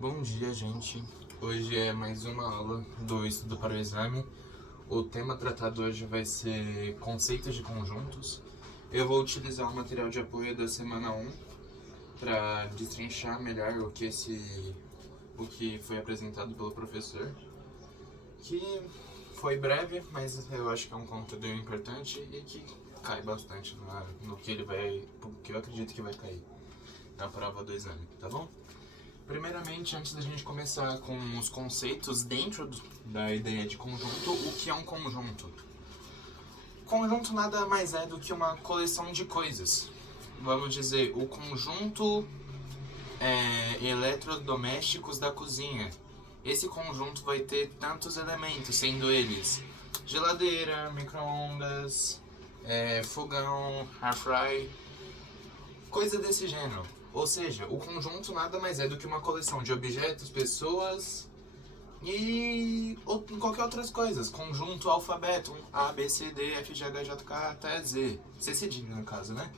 Bom dia, gente. Hoje é mais uma aula do Estudo para o Exame. O tema tratado hoje vai ser conceitos de conjuntos. Eu vou utilizar o material de apoio da semana 1 para destrinchar melhor o que foi apresentado pelo professor, que foi breve, mas eu acho que é um conteúdo importante e que cai bastante no que eu acredito que vai cair na prova do exame, tá bom? Primeiramente, antes da gente começar com os conceitos dentro da ideia de conjunto, o que é um conjunto? Conjunto nada mais é do que uma coleção de coisas. Vamos dizer, o conjunto eletrodomésticos da cozinha. Esse conjunto vai ter tantos elementos, sendo eles geladeira, micro-ondas, fogão, air fry, coisa desse gênero. Ou seja, o conjunto nada mais é do que uma coleção de objetos, pessoas e qualquer outras coisas. Conjunto alfabeto, A, B, C, D, F, G, H, J, K, até Z. C cedilha no caso, né?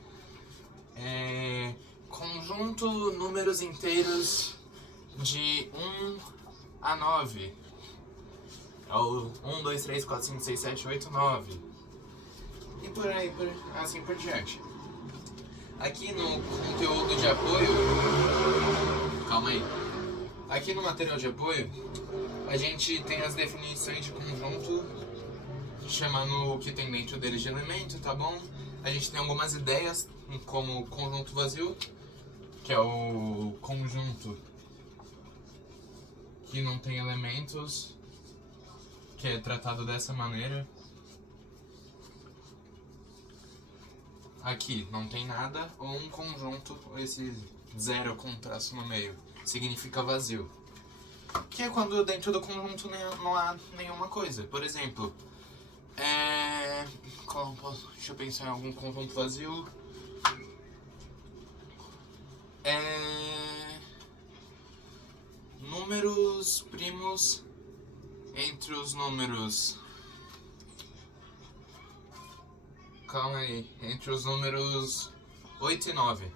Conjunto números inteiros de 1 a 9. 1, 2, 3, 4, 5, 6, 7, 8, 9. E por aí, assim por diante. Aqui no conteúdo de apoio, calma aí. Aqui no material de apoio, a gente tem as definições de conjunto, chamando o que tem dentro deles de elemento, tá bom? A gente tem algumas ideias, como conjunto vazio, que é o conjunto que não tem elementos, que é tratado dessa maneira. Aqui não tem nada, ou um conjunto, esse zero com traço no meio, significa vazio. Que é quando dentro do conjunto não há nenhuma coisa. Por exemplo, deixa eu pensar em algum conjunto vazio. Números primos entre os números... Calma aí, entre os números 8 e 9.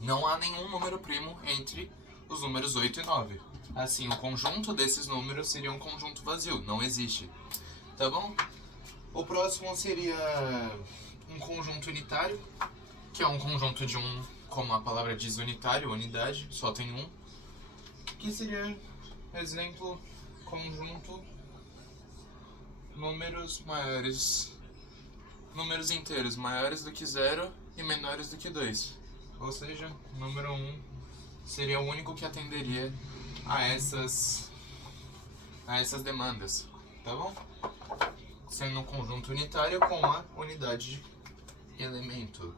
Não há nenhum número primo entre os números 8 e 9. Assim, o conjunto desses números seria um conjunto vazio, não existe. Tá bom? O próximo seria um conjunto unitário, que é um conjunto de um, como a palavra diz, unitário, unidade, só tem um. Que seria, exemplo, conjunto números inteiros maiores do que 0 e menores do que 2. Ou seja, o número 1 seria o único que atenderia a essas demandas, tá bom? Sendo um conjunto unitário com a unidade de elemento.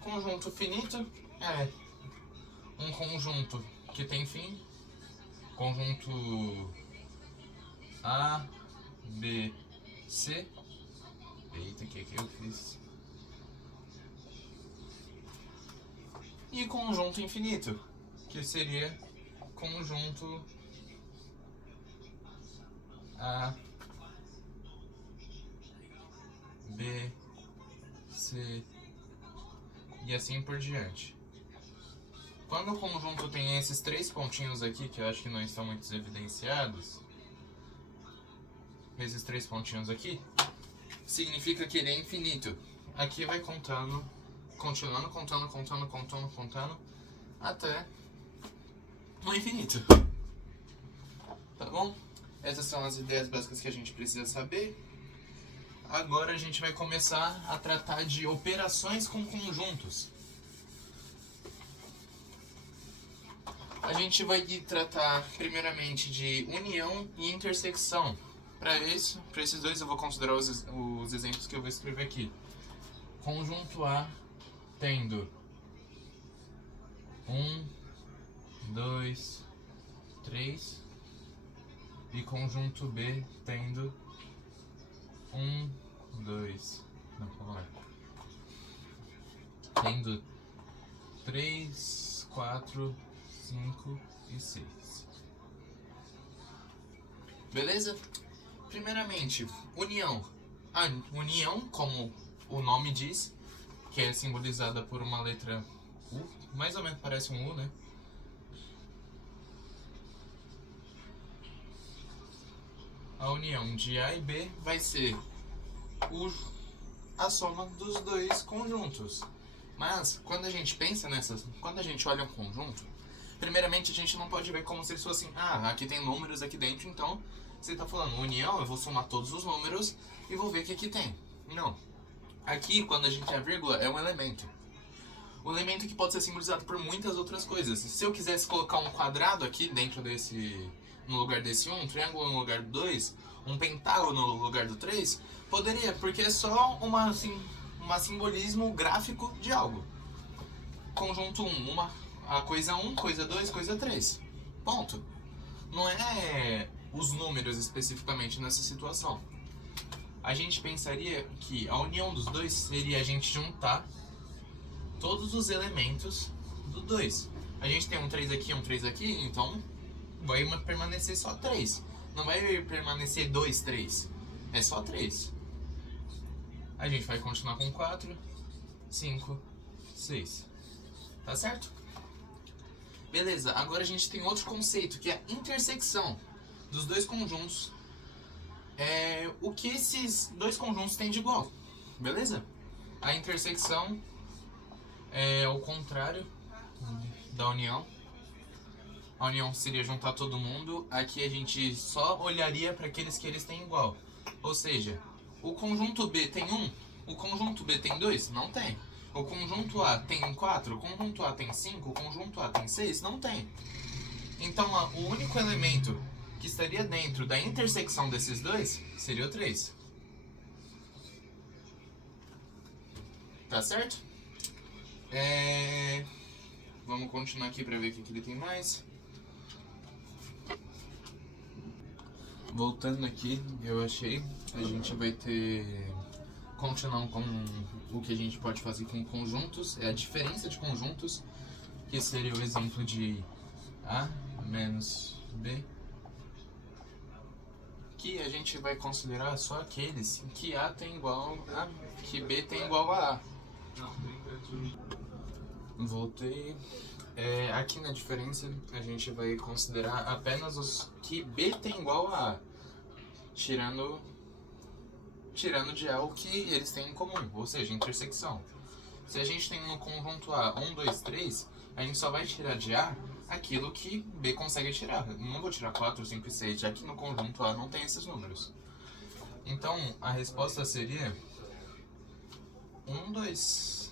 Conjunto finito é um conjunto que tem fim. Conjunto A, B, C. Eita, o que eu fiz? E conjunto infinito, que seria conjunto A, B, C e assim por diante. Quando o conjunto tem esses três pontinhos aqui, que eu acho que não estão muito evidenciados, esses três pontinhos aqui, significa que ele é infinito. Aqui vai contando, continuando contando, até no infinito. Tá bom? Essas são as ideias básicas que a gente precisa saber. Agora a gente vai começar a tratar de operações com conjuntos. A gente vai tratar primeiramente de união e intersecção. Para esses dois eu vou considerar os exemplos que eu vou escrever aqui. Conjunto A tendo 1, 2, 3 e conjunto B tendo 1, 2, não, vamos lá. Tendo 3, 4, 5 e 6. Beleza? Primeiramente, união. A união, como o nome diz, que é simbolizada por uma letra U, mais ou menos parece um U, né? a união de A e B vai ser a soma dos dois conjuntos. Mas, quando a gente pensa nessas, quando a gente olha um conjunto, primeiramente a gente não pode ver como se eles fossem, aqui tem números aqui dentro, então você está falando união, eu vou somar todos os números e vou ver o que aqui tem. Não. Aqui, quando a gente é vírgula, é um elemento. Um elemento que pode ser simbolizado por muitas outras coisas. Se eu quisesse colocar um quadrado aqui dentro desse, no lugar desse 1, um triângulo no lugar do 2, um pentágono no lugar do 3, poderia, porque é só um simbolismo gráfico de algo. Conjunto 1, a coisa 1, coisa 2, coisa 3. Ponto. Não é os números especificamente nessa situação. A gente pensaria que a união dos dois seria a gente juntar todos os elementos do 2. A gente tem um 3 aqui, um 3 aqui, então vai permanecer só 3. Não vai permanecer 2, 3. É só 3. A gente vai continuar com 4, 5, 6. Tá certo? Beleza, agora a gente tem outro conceito, que é a intersecção dos dois conjuntos. O que esses dois conjuntos têm de igual. Beleza? A intersecção é o contrário da união. A união seria juntar todo mundo. Aqui a gente só olharia para aqueles que eles têm igual. Ou seja, o conjunto B tem 1, o conjunto B tem 2? Não tem. O conjunto A tem 4, o conjunto A tem 5, o conjunto A tem 6? Não tem. Então o único elemento que estaria dentro da intersecção desses dois seria o 3. Tá certo? Vamos continuar aqui para ver o que ele tem mais. Voltando aqui, eu achei, a gente vai ter, continuando com o que a gente pode fazer com conjuntos, é a diferença de conjuntos, que seria o exemplo de A menos B, que a gente vai considerar só aqueles que A tem igual a, que B tem igual a A. Voltei. Aqui na diferença a gente vai considerar apenas os que B tem igual a A, tirando de A o que eles têm em comum, ou seja, intersecção. Se a gente tem no conjunto A 1, 2, 3, a gente só vai tirar de A aquilo que B consegue tirar. Eu não vou tirar 4, 5 e 6, já que no conjunto A não tem esses números. Então a resposta seria 1, 2.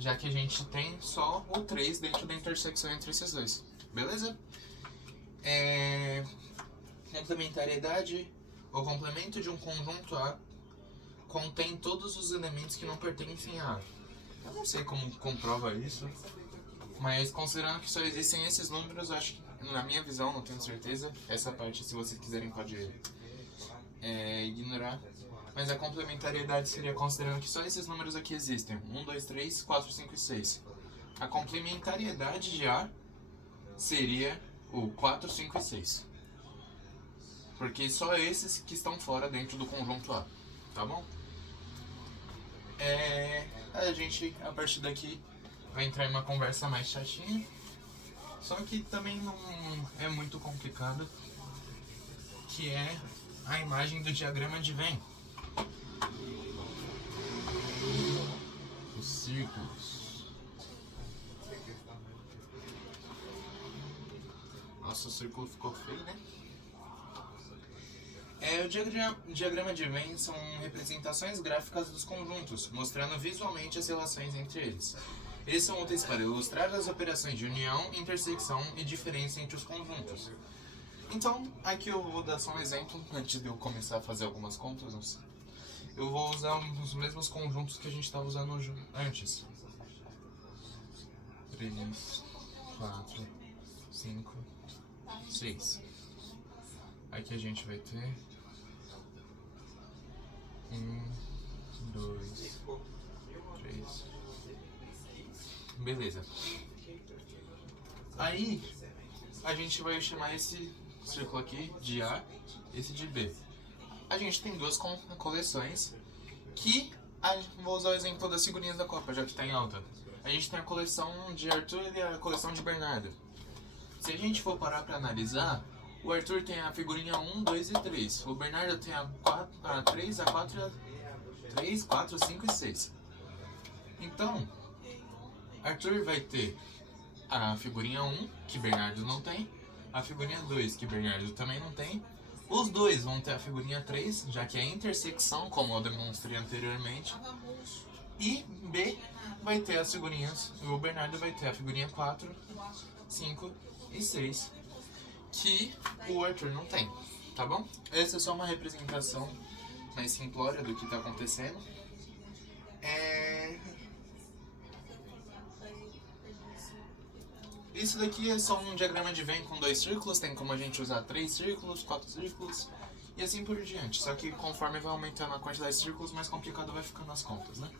Já que a gente tem só o 3 dentro da intersecção entre esses dois. Beleza? Complementariedade. O complemento de um conjunto A contém todos os elementos que não pertencem a A. Eu não sei como comprova isso, mas considerando que só existem esses números, eu acho que, na minha visão, não tenho certeza. Essa parte, se vocês quiserem, pode ignorar. Mas a complementariedade seria considerando que só esses números aqui existem. 1, 2, 3, 4, 5 e 6. A complementariedade de A seria o 4, 5 e 6. Porque só esses que estão fora dentro do conjunto A. Tá bom? A gente, a partir daqui, vai entrar em uma conversa mais chatinha. Só que também não é muito complicado. Que é a imagem do diagrama de Venn. Os círculos. Nossa, o círculo ficou feio, né? O diagrama de Venn são representações gráficas dos conjuntos, mostrando visualmente as relações entre eles. Eles são úteis para ilustrar as operações de união, intersecção e diferença entre os conjuntos. Então, aqui eu vou dar só um exemplo, antes de eu começar a fazer algumas contas. Eu vou usar os mesmos conjuntos que a gente estava usando antes. 3, 4, 5, 6. Aqui a gente vai ter 1, 2, 3. Beleza. Aí a gente vai chamar esse círculo aqui de A, esse de B. A gente tem duas coleções que... vou usar o exemplo das figurinhas da Copa, já que está em alta. A gente tem a coleção de Arthur e a coleção de Bernardo. Se a gente for parar para analisar, O Arthur tem a figurinha 1, 2 e 3. O Bernardo tem a 3, a 4, a 3, 4, 5 e 6. Então, Arthur vai ter a figurinha 1, que Bernardo não tem. A figurinha 2, que Bernardo também não tem. Os dois vão ter a figurinha 3, já que é a intersecção, como eu demonstrei anteriormente. E B vai ter as figurinhas, o Bernardo vai ter a figurinha 4, 5 e 6, que o Arthur não tem, tá bom? Essa é só uma representação mais simplória do que está acontecendo. Isso daqui é só um diagrama de Venn com 2 círculos, tem como a gente usar 3 círculos, 4 círculos e assim por diante. Só que conforme vai aumentando a quantidade de círculos, mais complicado vai ficando as contas, né?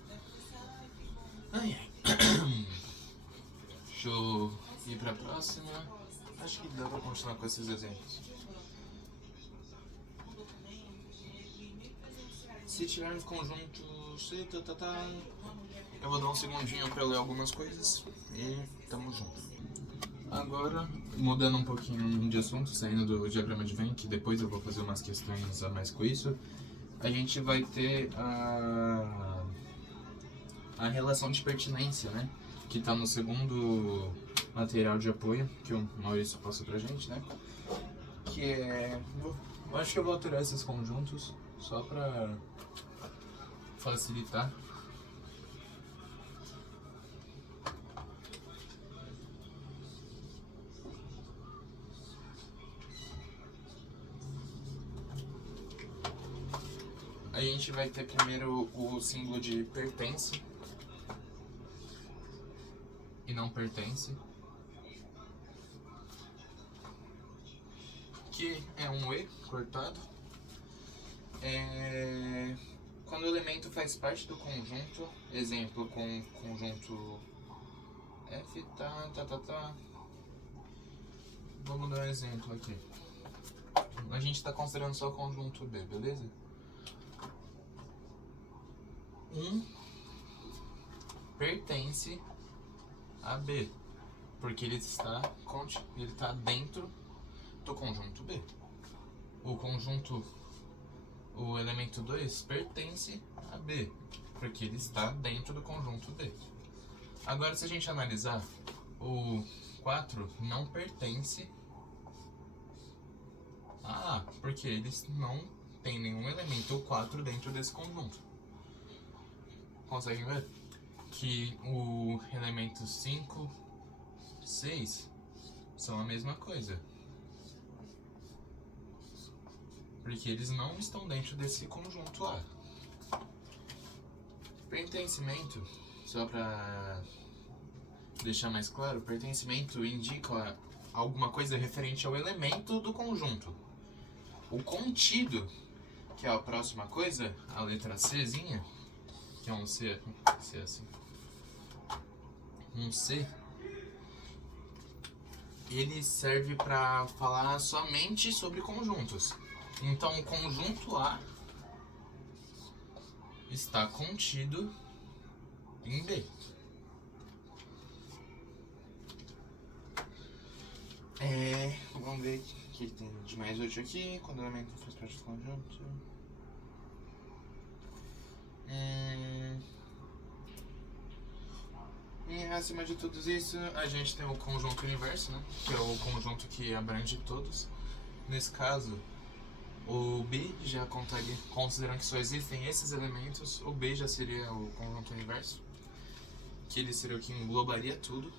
Ai, ai. Deixa eu ir pra próxima. Acho que dá pra continuar com esses exemplos. Se tivermos conjuntos, eu vou dar um segundinho pra eu ler algumas coisas e tamo junto. Agora, mudando um pouquinho de assunto, saindo do diagrama de Venn, que depois eu vou fazer umas questões a mais com isso, a gente vai ter a relação de pertinência, né? Que tá no segundo material de apoio, que o Maurício passou pra gente, né? Que é... Eu acho que eu vou alterar esses conjuntos só pra facilitar. A gente vai ter primeiro o símbolo de pertence e não pertence, que é um E cortado. Quando o elemento faz parte do conjunto, exemplo com conjunto F, Vamos dar um exemplo aqui. A gente está considerando só o conjunto B, beleza? 1 pertence a B, porque ele está dentro do conjunto B. O elemento 2 pertence a B, porque ele está dentro do conjunto B. Agora, se a gente analisar, o 4 não pertence a A, porque eles não tem nenhum elemento 4 dentro desse conjunto. Conseguem ver? Que o elemento 5, 6 são a mesma coisa. Porque eles não estão dentro desse conjunto A. Pertencimento, só para deixar mais claro, pertencimento indica alguma coisa referente ao elemento do conjunto. O contido, que é a próxima coisa, a letra Czinha, que é um C assim. Um C, ele serve para falar somente sobre conjuntos. Então, o conjunto A está contido em B. Vamos ver o que tem de mais útil aqui. Quando o elemento faz parte do conjunto. E acima de tudo isso, a gente tem o conjunto universo, né? Que é o conjunto que abrange todos. Nesse caso, o B já contaria, considerando que só existem esses elementos, o B já seria o conjunto universo, que ele seria o que englobaria tudo.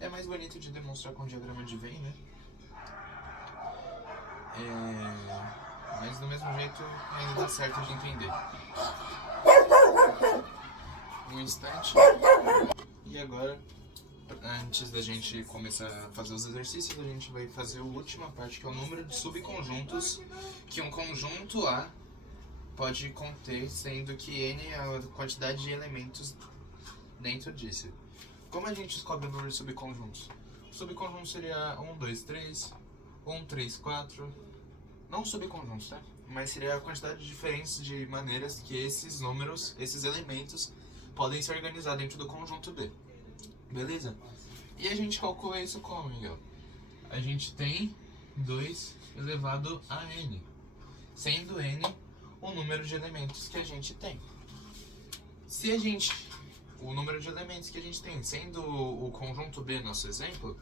É mais bonito de demonstrar com o diagrama de Venn, né? Mas do mesmo jeito ainda dá certo de entender. Um instante. E agora, antes da gente começar a fazer os exercícios, a gente vai fazer a última parte, que é o número de subconjuntos que um conjunto A pode conter, sendo que N é a quantidade de elementos dentro disso. Como a gente descobre o número de subconjuntos? O subconjunto seria 1, 2, 3, 1, 3, 4. Não subconjuntos, tá? Mas seria a quantidade de diferentes de maneiras que esses números, esses elementos, podem se organizar dentro do conjunto B. Beleza? E a gente calcula isso como, Miguel? A gente tem 2 elevado a n, sendo n o número de elementos que a gente tem. O número de elementos que a gente tem, sendo o conjunto B nosso exemplo,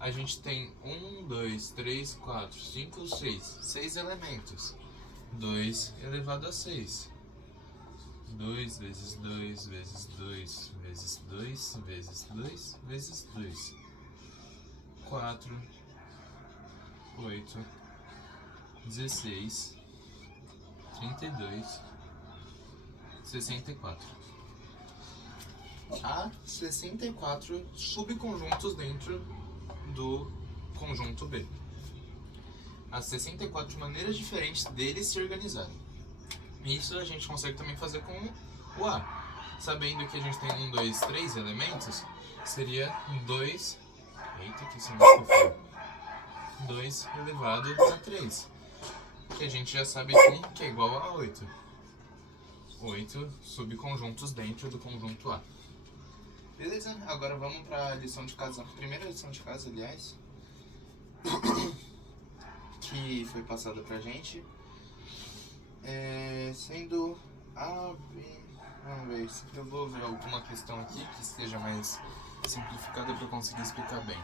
a gente tem 1, 2, 3, 4, 5, 6 elementos. 2 elevado a 6. 2 vezes 2 vezes 2 vezes 2 vezes 2 vezes 2. 4, 8, 16, 32, 64. Há 64 subconjuntos dentro do conjunto B. Há 64 maneiras diferentes deles se organizarem. Isso a gente consegue também fazer com o A. Sabendo que a gente tem 1, 2, 3 elementos, seria 2... Eita, que sinal que foi. 2 elevado a 3. Que a gente já sabe que é igual a 8. 8 subconjuntos dentro do conjunto A. Beleza? Agora vamos para a lição de casa. Primeira lição de casa, aliás, que foi passada pra gente. Sendo A, B... Vamos ver se eu vou ver alguma questão aqui que esteja mais simplificada para eu conseguir explicar bem.